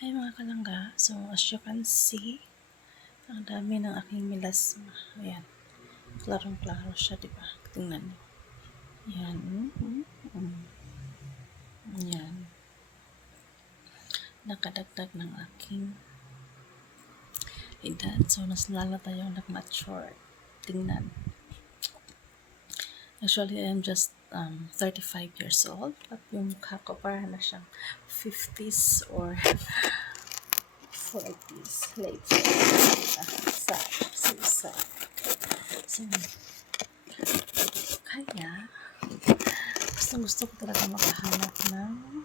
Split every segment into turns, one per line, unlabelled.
Hi mga kalangga. So, as you can see, ang dami ng aking milasma. Ayan. Klarong-klaro siya, di ba? Tingnan mo. Ayan. Mm, mm. Ayan. Nakadagdag ng aking edad. So, nas lalo tayong nag-mature. Tingnan. Actually, I am just um, 35 years old. At yung mukha ko para na siyang 50s or 40s late. Ah, sad. So sad. So, kaya, gusto gusto ko talaga makahanap ng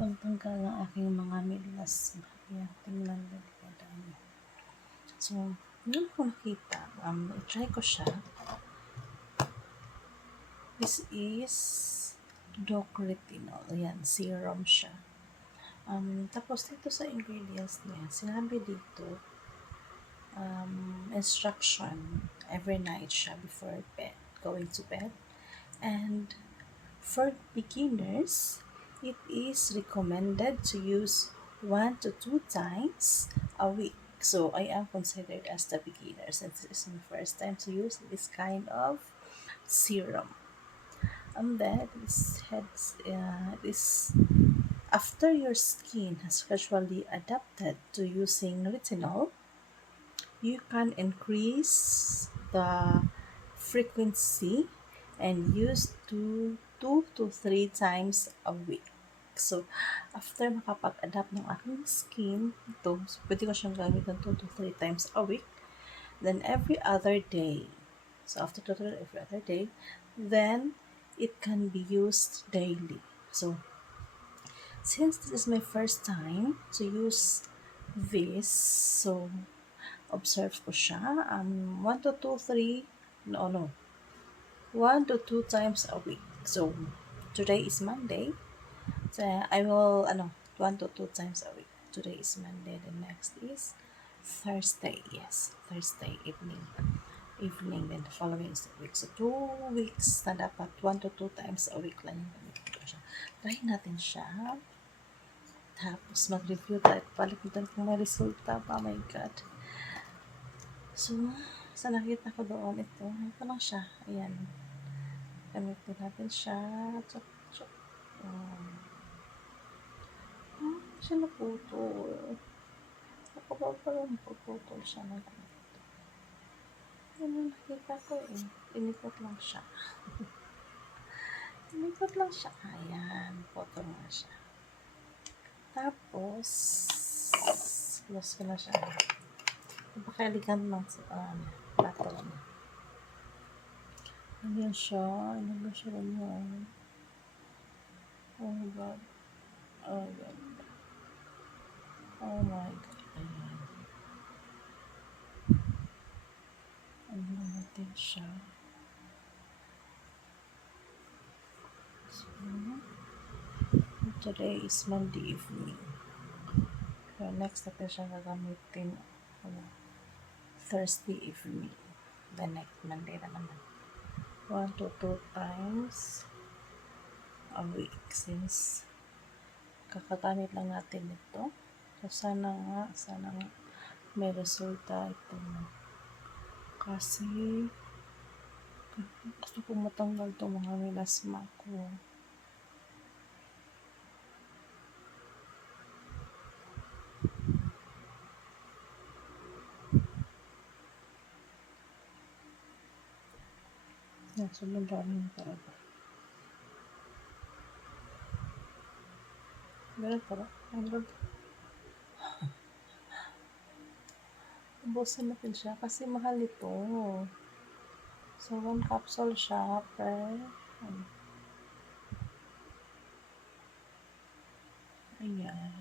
pangtanggal ng aking mga milas. Ayan, tingnan diba, dami. So, yun ko nakita. Um, try ko siya. This is docretinol. Ayan, serum siya. Um, tapos dito sa ingredients niya, sinabi dito, um, instruction every night siya before bed, going to bed. And for beginners, it is recommended to use one to two times a week. So I am considered as the beginner since this is my first time to use this kind of serum. And then this heads uh, this after your skin has casually adapted to using retinol, you can increase the frequency and use two, two to three times a week. So, after makapag-adapt ng aking skin, ito, pwede ko siyang gamitin 2 to 3 times a week. Then, every other day. So, after total every other day, then, it can be used daily. So, since this is my first time to use this, so, observe ko siya. Um, 1 to 2, 3, no, no. 1 to 2 times a week. So, today is Monday. So, I will, ano, 1 to 2 times a week. Today is Monday. The next is Thursday. Yes, Thursday evening. Evening. Then the following is the week. So, 2 weeks na dapat 1 to 2 times a week lang yung ko siya. Try natin siya. Tapos, mag-review tayo. Balik natin kung may resulta pa. Oh my God. So, sa nakita ko doon, ito, ito lang siya. Ayan. Gamitin natin siya. Chok, chok. Um, ah, siya naputol. Pala napuputol siya? Ano nakita ko eh. Inikot lang siya. Inikot lang siya. Ayan. Putol nga siya. Tapos, close ko na siya. Napakaligan lang sa um, baton. Ayan siya. Ano ba siya ganyan? Oh my God. Oh my God. Oh my God. Ayan. Ano natin siya? So, today is Monday evening. So, next natin siya gagamitin ano, Thursday evening. The next Monday na naman. One to two times a week since kakagamit lang natin ito. So, sana nga, sana nga may resulta ito. Kasi gusto ko matanggal itong mga milasma ko. Yan, sobrang dami na talaga. Meron pa ba? Meron Ubusin natin siya kasi mahal ito. So, one capsule siya per... ano. Ayan.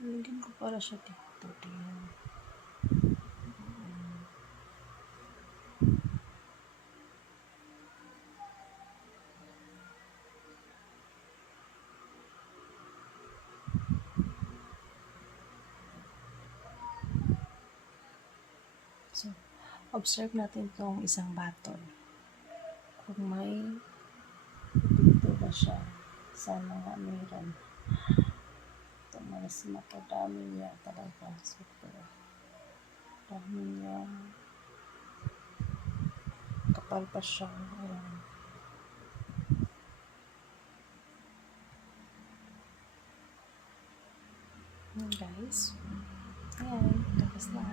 Lagyan ko para siya dito din. So, observe natin itong isang baton. Kung may dito ba siya, sana nga mayroon. Ito guys, napadami niya talaga. Super. Dami niya. Kapal pa siya. Ayan guys. Ayan, tapos na.